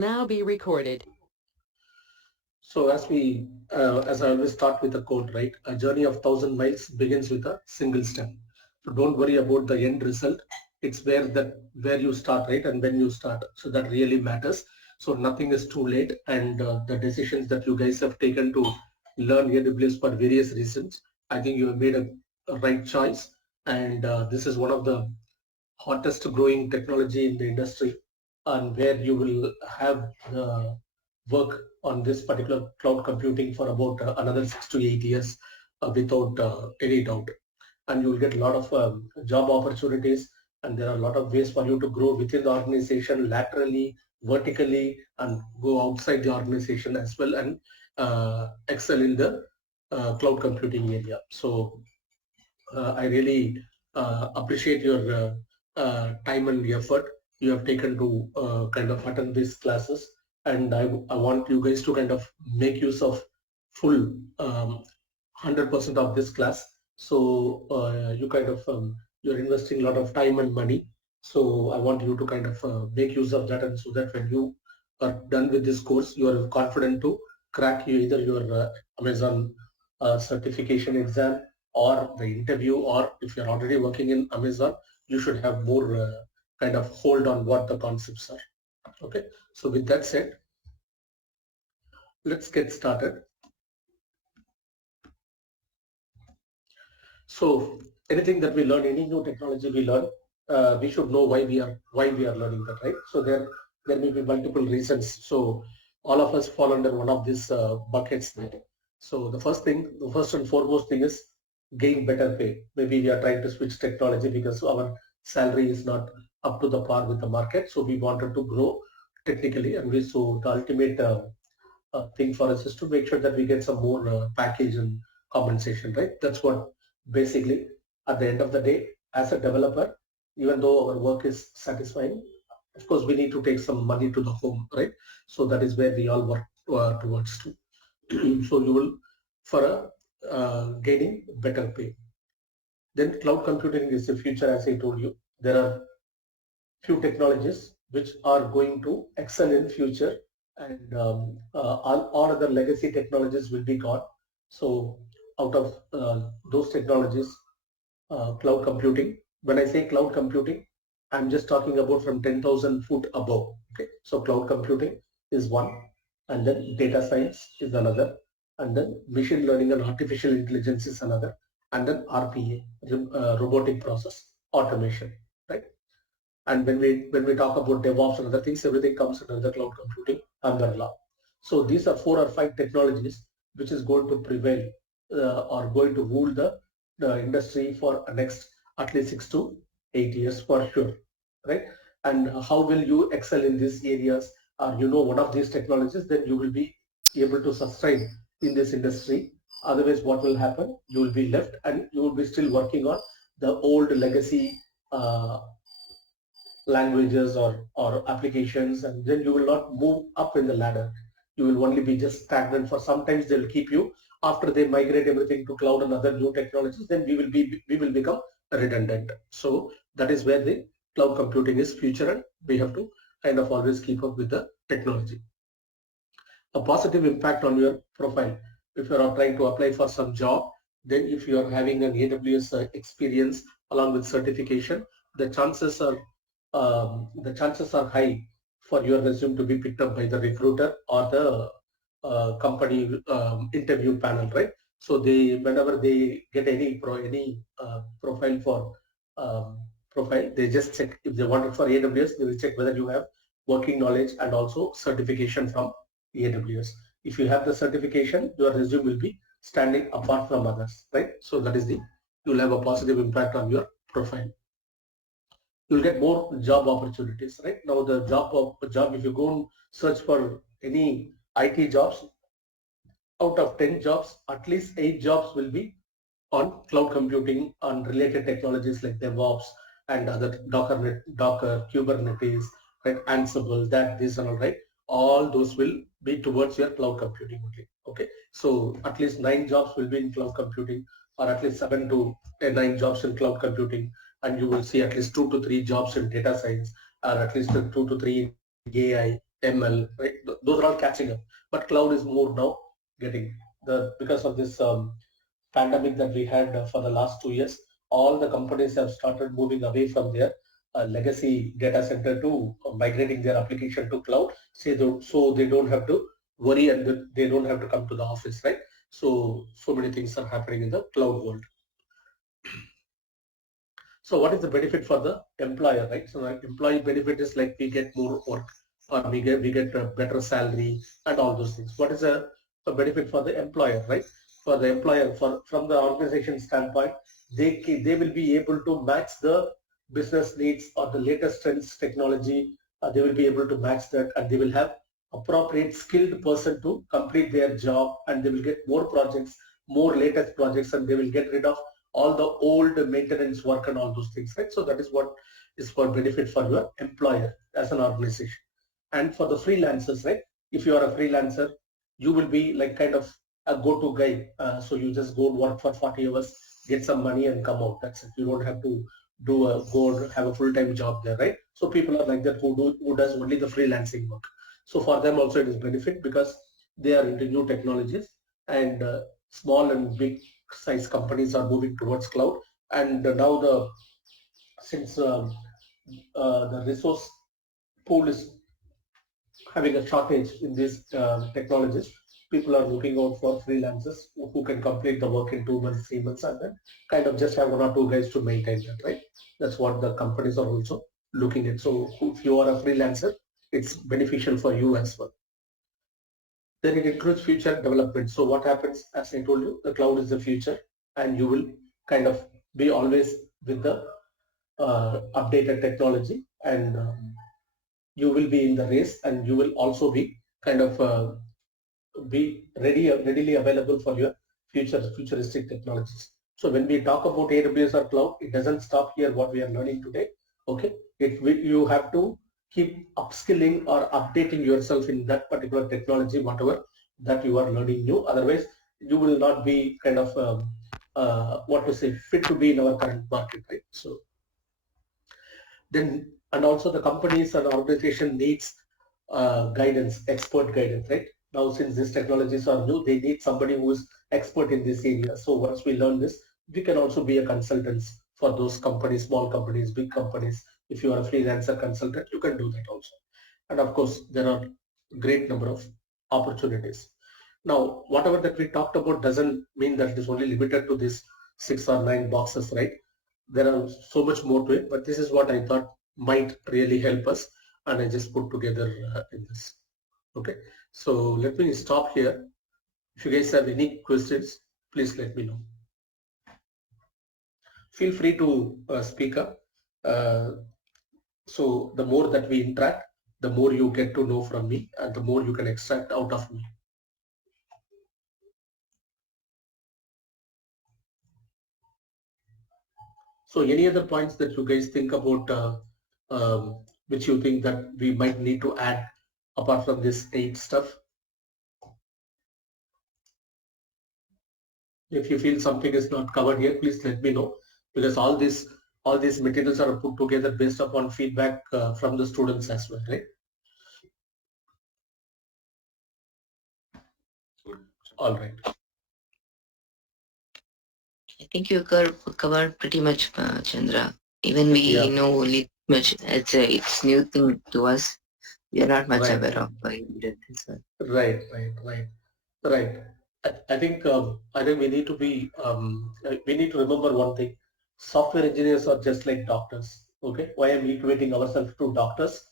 Now be recorded. So as I always start with a quote, right? A journey of 1,000 miles begins with a single step. So don't worry about the end result. It's where you start, right, and when you start. So that really matters. So nothing is too late, and the decisions that you guys have taken to learn AWS for various reasons, I think you have made a right choice. And this is one of the hottest growing technology in the industry, and where you will have work on this particular cloud computing for about another 6 to 8 years without any doubt. And you will get a lot of job opportunities, and there are a lot of ways for you to grow within the organization laterally, vertically, and go outside the organization as well, and excel in the cloud computing area. So I really appreciate your time and effort you have taken to kind of attend these classes, and I want you guys to kind of make use of full 100% of this class. So you kind of you're investing a lot of time and money. So I want you to kind of make use of that, and so that when you are done with this course, you are confident to crack either your Amazon certification exam or the interview, or if you're already working in Amazon, you should have more kind of hold on what the concepts are. Okay, so with that said, let's get started. So anything that we learn, any new technology we learn, we should know why we are learning that, right? So there may be multiple reasons. So all of us fall under one of these buckets there. So the first and foremost thing is gain better pay. Maybe we are trying to switch technology because our salary is not up to the par with the market. So we wanted to grow technically, and so the ultimate thing for us is to make sure that we get some more package and compensation, right? That's what basically at the end of the day, as a developer, even though our work is satisfying, of course we need to take some money to the home, right? So that is where we all work towards to. So you will for a gaining better pay. Then cloud computing is the future. As I told you, there are few technologies which are going to excel in future, and all other legacy technologies will be gone. So out of those technologies, cloud computing, when I say cloud computing, I'm just talking about from 10,000 foot above. Okay, so cloud computing is one, and then data science is another, and then machine learning and artificial intelligence is another, and then RPA, robotic process automation, right? And when we talk about DevOps and other things, everything comes under the cloud computing umbrella. So these are 4 or 5 technologies which is going to prevail or going to rule the industry for the next at least 6 to 8 years for sure, right? And how will you excel in these areas? You know one of these technologies, then you will be able to sustain in this industry. Otherwise, what will happen? You will be left, and you will be still working on the old legacy languages or applications, and then you will not move up in the ladder. You will only be just stagnant for sometimes. They'll keep you after they migrate everything to cloud and other new technologies, then we will become redundant. So that is where the cloud computing is future, and we have to kind of always keep up with the technology. A positive impact on your profile. If you are trying to apply for some job, then if you are having an AWS experience along with certification, the chances are high for your resume to be picked up by the recruiter or the company interview panel, right? So they, whenever they get any profile for profile, they just check if they want it for AWS. They will check whether you have working knowledge and also certification from AWS. If you have the certification, your resume will be standing apart from others, right? So that is the, you will have a positive impact on your profile. You'll get more job opportunities, right? Now the job, if you go and search for any IT jobs, out of 10 jobs, at least 8 jobs will be on cloud computing, on related technologies like DevOps and other Docker, Kubernetes, right? Ansible, that, this and all, right? All those will be towards your cloud computing only. Okay, so at least 9 jobs will be in cloud computing, or at least 7 to 9 jobs in cloud computing, and you will see at least 2 to 3 jobs in data science, or at least 2 to 3 in AI, ML, right? Those are all catching up, but cloud is more now getting because of this pandemic that we had for the last 2 years. All the companies have started moving away from their legacy data center to migrating their application to cloud, so they don't have to worry and they don't have to come to the office, right? So many things are happening in the cloud world. So what is the benefit for the employer, right? So the employee benefit is like we get more work, or we get a better salary and all those things. What is a benefit for the employer, right? For the employer, from the organization standpoint, they will be able to match the business needs or the latest trends technology. They will be able to match that, and they will have appropriate skilled person to complete their job, and they will get more projects, more latest projects, and they will get rid of all the old maintenance work and all those things, right? So that is what is for benefit for your employer as an organization. And for the freelancers, right? If you are a freelancer, you will be like kind of a go-to guy. So you just go work for 40 hours, get some money and come out. That's it. You don't have to go and have a full-time job there, right? So people are like that who does only the freelancing work. So for them also it is benefit because they are into new technologies, and small and big size companies are moving towards cloud. And now since the resource pool is having a shortage in these technologies, people are looking out for freelancers who can complete the work in 2 months, 3 months, and then kind of just have one or two guys to maintain that, right? That's what the companies are also looking at. So if you are a freelancer, it's beneficial for you as well. Then it includes future development. So what happens, as I told you, the cloud is the future, and you will kind of be always with the updated technology, and you will be in the race, and you will also be kind of be readily available for your futuristic technologies. So when we talk about AWS or cloud, it doesn't stop here what we are learning today. Okay, you have to keep upskilling or updating yourself in that particular technology, whatever that you are learning new. Otherwise, you will not be kind of what to say, fit to be in our current market, right? So then, and also the companies and organization needs guidance, expert guidance, right? Now, since these technologies are new, they need somebody who is expert in this area. So once we learn this, we can also be a consultant for those companies, small companies, big companies. If you are a freelancer consultant, you can do that also. And of course, there are great number of opportunities. Now, whatever that we talked about doesn't mean that it is only limited to these 6 or 9 boxes, right? There are so much more to it, but this is what I thought might really help us, and I just put together in this. Okay, so let me stop here. If you guys have any questions, please let me know. Feel free to speak up. So the more that we interact, the more you get to know from me, and the more you can extract out of me. So any other points that you guys think about, which you think that we might need to add apart from this 8 stuff? If you feel something is not covered here, please let me know, because all these materials are put together based upon feedback from the students as well, right? All right. I think you covered pretty much, Chandra. Even we know only much. It's new thing to us. We are not much aware of this one. Right. I think we need to be we need to remember one thing. Software engineers are just like doctors. Okay, why I'm equating ourselves to doctors?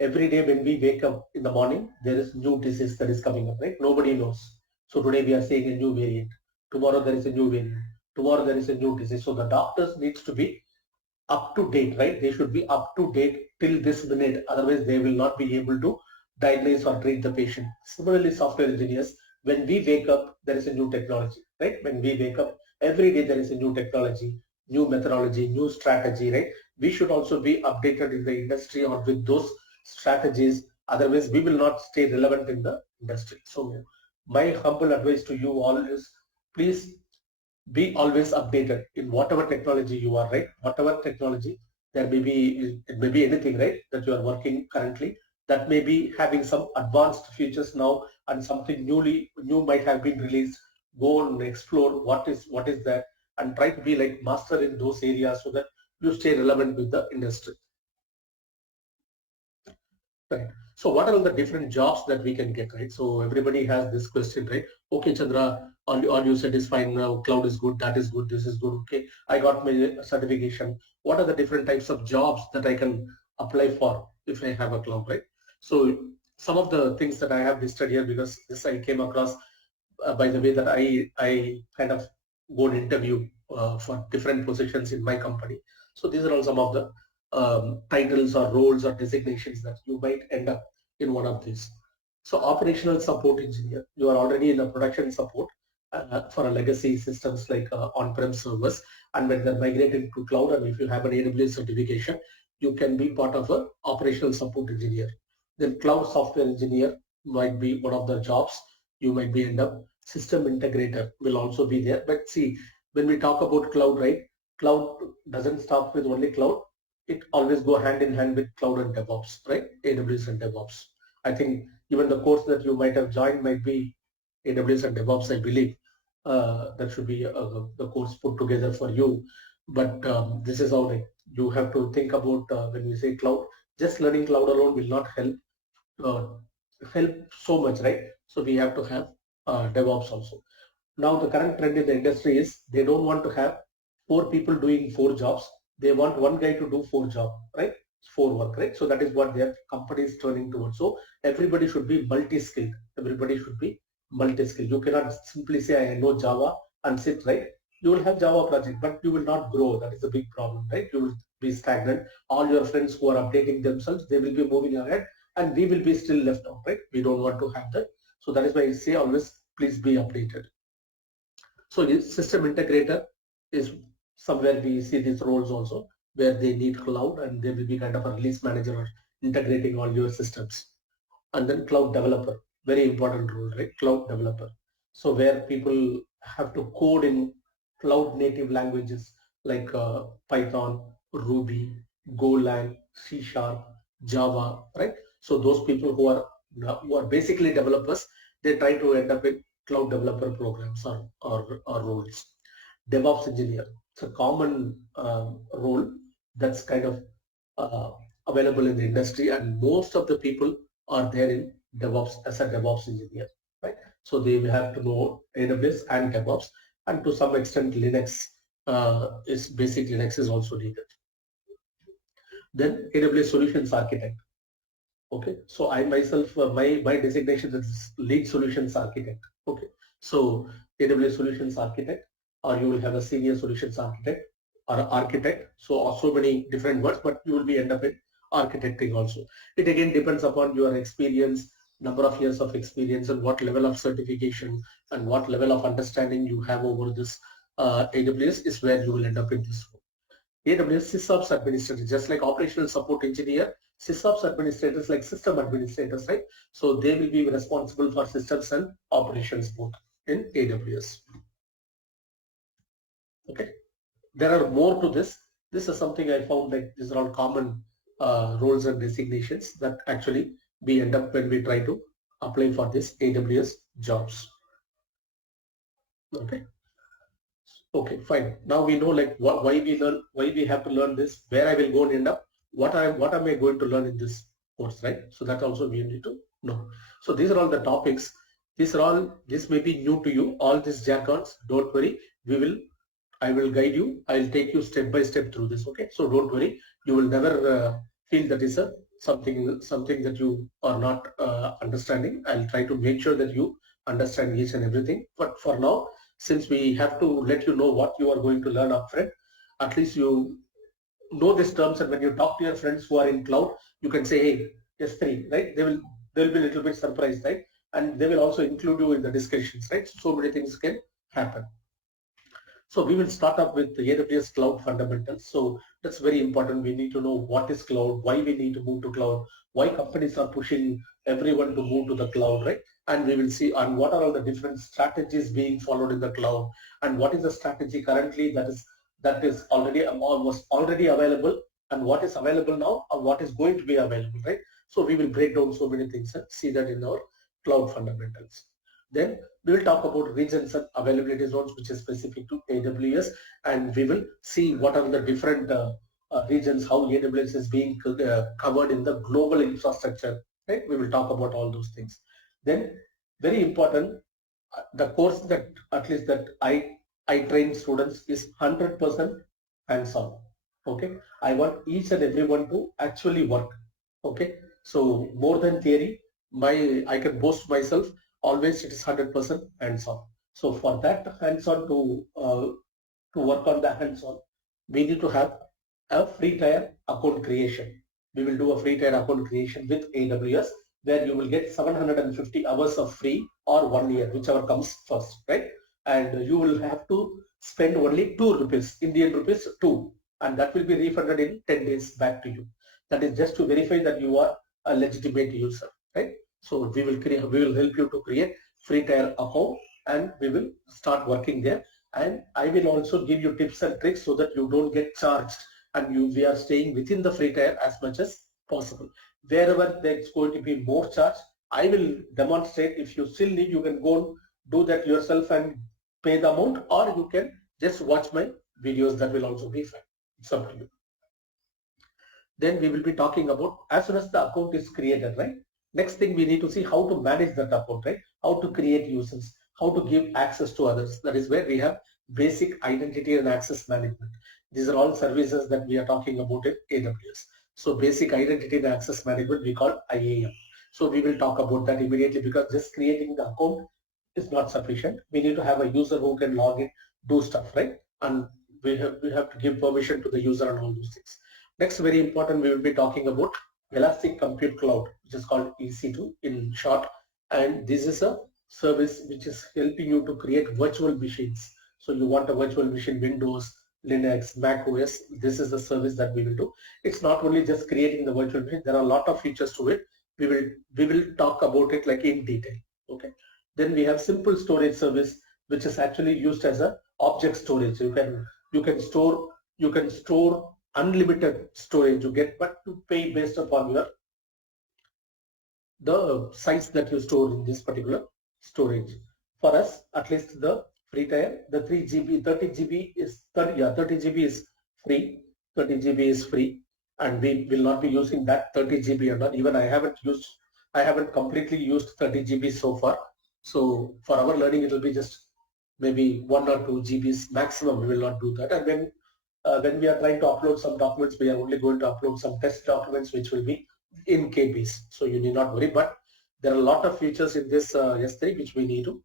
Every day when we wake up in the morning, there is new disease that is coming up, right? Nobody knows. So today we are seeing a new variant. Tomorrow there is a new variant. Tomorrow there is a new disease. So the doctors needs to be up to date, right? They should be up to date till this minute. Otherwise, they will not be able to diagnose or treat the patient. Similarly, software engineers, when we wake up, there is a new technology, right? When we wake up, every day there is a new technology, new methodology, new strategy, right? We should also be updated in the industry or with those strategies. Otherwise, we will not stay relevant in the industry. So my humble advice to you all is, please be always updated in whatever technology you are, right? Whatever technology there may be, it may be anything, right, that you are working currently. that may be having some advanced features now and something new might have been released. Go and explore what is that and try to be like master in those areas so that you stay relevant with the industry. Right. So what are all the different jobs that we can get, right? So everybody has this question, right? Okay, Chandra, all you said is fine now, cloud is good, that is good, this is good. Okay, I got my certification. What are the different types of jobs that I can apply for if I have a cloud, right? So some of the things that I have listed here, because this I came across by the way that I kind of go and interview for different positions in my company. So these are all some of the titles or roles or designations that you might end up in one of these. So operational support engineer, you are already in the production support for a legacy systems like on-prem servers, and when they're migrated to cloud, and if you have an AWS certification, you can be part of a operational support engineer. Then cloud software engineer might be one of the jobs you might be end up. System integrator will also be there. But see, when we talk about cloud, right, cloud doesn't stop with only cloud. It always go hand in hand with cloud and DevOps, right? AWS and DevOps. I think even the course that you might have joined might be AWS and DevOps, I believe. That should be the course put together for you. But this is how like, you have to think about when we say cloud. Just learning cloud alone will not uh, help so much, right? So we have to have DevOps also. Now the current trend in the industry is they don't want to have four people doing four jobs. They want one guy to do four jobs, right? Four work, right? So that is what their company is turning towards. So everybody should be multi-skilled. Everybody should be multi-skilled. You cannot simply say I know Java and sit, right? You will have Java project, but you will not grow. That is a big problem, right? You will be stagnant. All your friends who are updating themselves, they will be moving ahead, and we will be still left out, right? We don't want to have that. So that is why I say always please be updated. So the system integrator is somewhere we see these roles also where they need cloud and they will be kind of a release manager or integrating all your systems. And then cloud developer, very important role, right? Cloud developer. So where people have to code in cloud native languages like Python, Ruby, Golang, C Sharp, Java, right? So those people who are basically developers, they try to end up in cloud developer programs or roles. DevOps engineer, it's a common role that's kind of uh, available in the industry, and most of the people are there in DevOps as a DevOps engineer, right? So they will have to know AWS and DevOps, and to some extent Linux is basic Linux is also needed. Then AWS solutions architect. Okay, so I myself my designation is lead solutions architect. Okay, so AWS solutions architect, or you will have a senior solutions architect or architect. So many different words, but you will be end up in architecting also. It again depends upon your experience, number of years of experience, and what level of certification and what level of understanding you have over this AWS is where you will end up in this. AWS SysOps administrators, just like operational support engineer, SysOps administrators like system administrators, right? So they will be responsible for systems and operations both in AWS. Okay. There are more to this. This is something I found like these are all common roles and designations that actually we end up when we try to apply for this AWS jobs. Okay. Okay, fine. Now we know like why we learn, why we have to learn this, where I will go and end up, what am I going to learn in this course, right? So that also we need to know. So these are all the topics. This may be new to you. All these jargons, don't worry. I will guide you. I'll take you step by step through this. Okay, so don't worry. You will never feel that is a something that you are not understanding. I'll try to make sure that you understand each and everything. But for now, since we have to let you know what you are going to learn upfront, at least you know these terms, and when you talk to your friends who are in cloud, you can say, hey, S3, right? They'll be a little bit surprised, right? And they will also include you in the discussions, right? So many things can happen. So we will start up with the AWS cloud fundamentals. So that's very important. We need to know what is cloud, why we need to move to cloud, why companies are pushing everyone to move to the cloud, right? And we will see on what are all the different strategies being followed in the cloud, and what is the strategy currently that is already was already available, and what is available now, or what is going to be available, right? So we will break down so many things and see that in our cloud fundamentals. Then we will talk about regions and availability zones, which is specific to AWS, and we will see what are the different regions, how AWS is being covered in the global infrastructure. Right? We will talk about all those things. Then, very important, the course that at least that I train students is 100% hands-on. Okay, I want each and everyone to actually work. Okay, so more than theory, I can boast myself always it is 100% hands-on. So for that hands-on to work on the hands-on, we need to have a free tier account creation. We will do a free tier account creation with AWS where you will get 750 hours of free or 1 year, whichever comes first, right? And you will have to spend only 2 rupees, Indian rupees 2, and that will be refunded in 10 days back to you. That is just to verify that you are a legitimate user, right? So we will help you to create free tier account and we will start working there. And I will also give you tips and tricks so that you don't get charged and we are staying within the free tier as much as possible. Wherever there's going to be more charge, I will demonstrate. If you still need, you can go and do that yourself and pay the amount, or you can just watch my videos. That will also be fine. It's up to you. Then we will be talking about as soon as the account is created, right? Next thing we need to see how to manage that account, right? How to create users, how to give access to others. That is where we have basic identity and access management. These are all services that we are talking about in AWS. So basic identity and access management we call IAM. So we will talk about that immediately because just creating the account is not sufficient. We need to have a user who can log in, do stuff, right? And we have to give permission to the user and all those things. Next, very important, we will be talking about Elastic Compute Cloud, which is called EC2 in short. And this is a service which is helping you to create virtual machines. So you want a virtual machine, Windows, Linux, Mac OS. This is the service that we will do. It's not only just creating the virtual machine. There are a lot of features to it. We will talk about it like in detail. Okay. Then we have simple storage service, which is actually used as a object storage. You can store unlimited storage you get, but to pay based upon the size that you store in this particular storage. For us, at least the free tier, the 3 GB, 30 GB is 30 GB is free. 30 GB is free, and we will not be using that 30 GB or not. Even I haven't completely used 30 GB so far. So for our learning, it will be just maybe 1 or 2 GBs maximum. We will not do that. And when we are trying to upload some documents, we are only going to upload some test documents, which will be in KBs. So you need not worry. But there are a lot of features in this S3 which we need to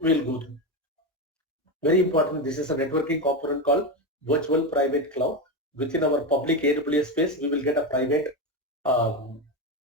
we'll go through. Very important. This is a networking component called virtual private cloud. Within our public AWS space, we will get a private um,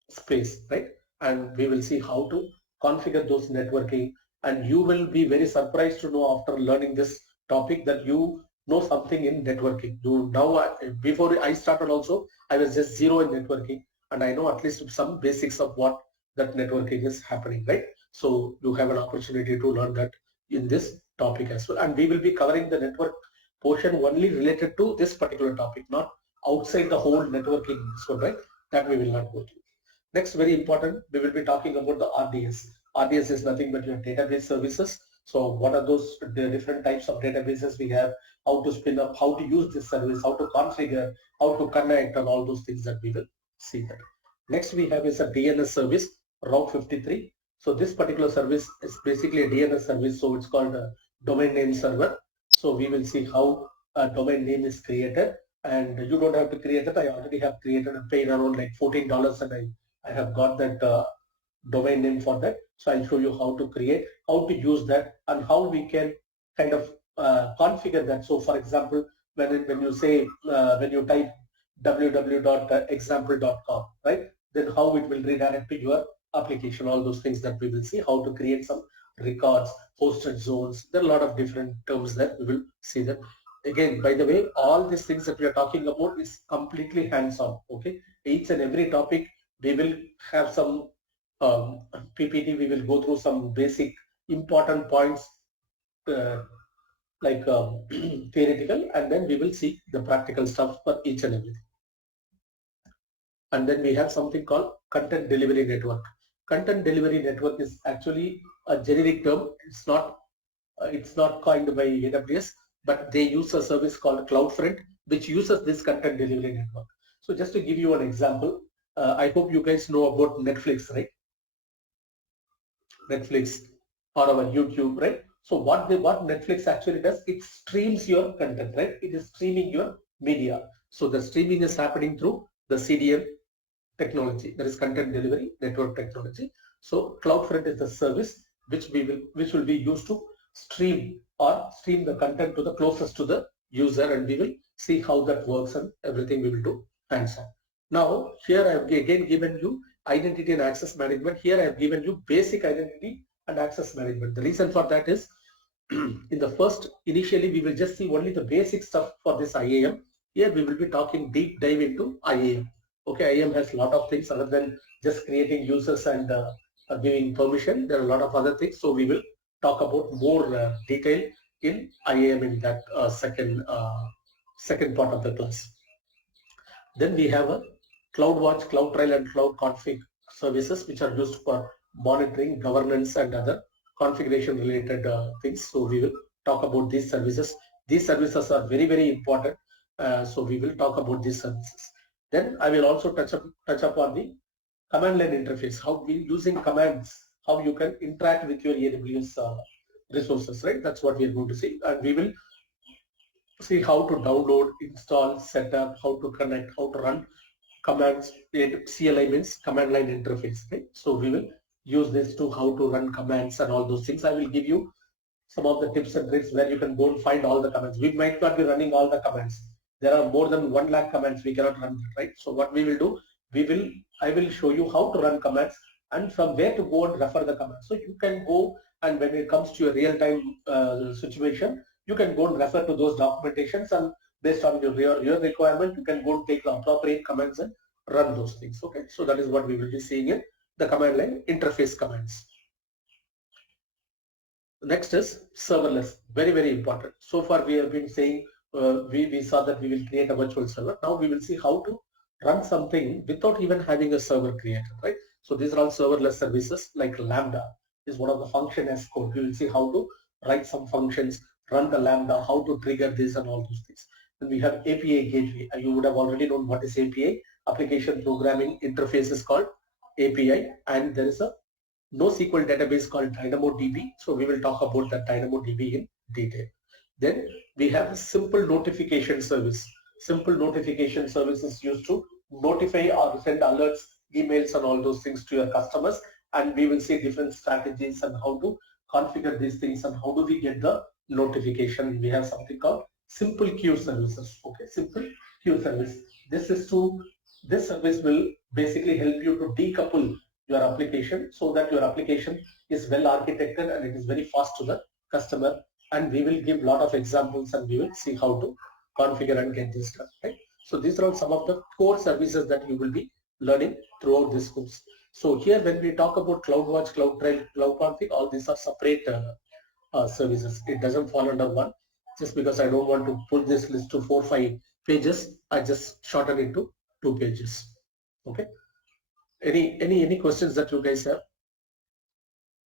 space, right? And we will see how to configure those networking. And you will be very surprised to know after learning this topic that you know something in networking. You now, before I started also, I was just zero in networking, and I know at least some basics of what that networking is happening, right? So you have an opportunity to learn that in this topic as well. And we will be covering the network portion only related to this particular topic, not outside the whole networking. So, right? That we will not go through. Next, very important, we will be talking about the RDS. RDS is nothing but your database services. So what are the different types of databases we have, how to spin up, how to use this service, how to configure, how to connect, and all those things that we will see that. Next we have is a DNS service, Route 53. So this particular service is basically a DNS service. So it's called a domain name server. So we will see how a domain name is created, and you don't have to create it. I already have created and paid around like $14, and I have got that domain name for that. So I'll show you how to create, how to use that, and how we can kind of configure that. So for example, when you say when you type www.example.com, right, then how it will redirect to your application, all those things that we will see, how to create some records, hosted zones. There are a lot of different terms that we will see that. Again, by the way, all these things that we are talking about is completely hands-on. Okay, each and every topic we will have some PPT. We will go through some basic important points like theoretical, and then we will see the practical stuff for each and everything. And then we have something called content delivery network. Content delivery network is actually a generic term. It's not coined by AWS, but they use a service called CloudFront, which uses this content delivery network. So just to give you an example, I hope you guys know about Netflix, right? Netflix or our YouTube, right? So what Netflix actually does, it streams your content, right? It is streaming your media. So the streaming is happening through the CDN technology, that is content delivery network technology. So CloudFront is the service which will be used to stream the content to the closest to the user, and we will see how that works and everything we will do hands-on. Now here I have again given you identity and access management. Here I have given you basic identity and access management. The reason for that is in the first, initially we will just see only the basic stuff for this IAM. Here we will be talking deep dive into IAM. Okay, IAM has a lot of things other than just creating users and giving permission. There are a lot of other things. So we will talk about more detail in IAM in that second part of the class. Then we have a CloudWatch, CloudTrail, and Cloud Config services, which are used for monitoring, governance, and other configuration related things. So we will talk about these services. These services are very, very important. So we will talk about these services. Then I will also touch upon the command line interface, how we using commands, how you can interact with your AWS resources, right? That's what we are going to see. And we will see how to download, install, set up, how to connect, how to run commands. CLI means command line interface, right? So we will use this to how to run commands and all those things. I will give you some of the tips and tricks where you can go and find all the commands. We might not be running all the commands. There are more than 1 lakh commands. We cannot run that, right? So what we will do, I will show you how to run commands and from where to go and refer the commands. So you can go, and when it comes to a real-time situation, you can go and refer to those documentations, and based on your requirement, you can go and take the appropriate commands and run those things. Okay, so that is what we will be seeing in the command line interface commands. Next is serverless, very, very important. So far we have been saying we saw that we will create a virtual server. Now we will see how to run something without even having a server created, right? So these are all serverless services. Like Lambda is one of the function as code. We will see how to write some functions, run the Lambda, how to trigger this and all those things. Then we have API gateway. You would have already known what is API. Application Programming Interface is called API, and there is a NoSQL database called DynamoDB. So we will talk about that DynamoDB in detail. Then we have a simple notification service. Simple notification service is used to notify or send alerts, emails, and all those things to your customers. And we will see different strategies and how to configure these things and how do we get the notification. We have something called simple queue services. Okay, simple queue service. This service will basically help you to decouple your application so that your application is well architected and it is very fast to the customer. And we will give a lot of examples and we will see how to configure and get this done, right? So these are all some of the core services that you will be learning throughout this course. So here when we talk about CloudWatch, CloudTrail, Cloud Config, all these are separate services. It doesn't fall under one. Just because I don't want to put this list to 4-5 pages, I just shorten it to 2 pages. Okay. Any questions that you guys have?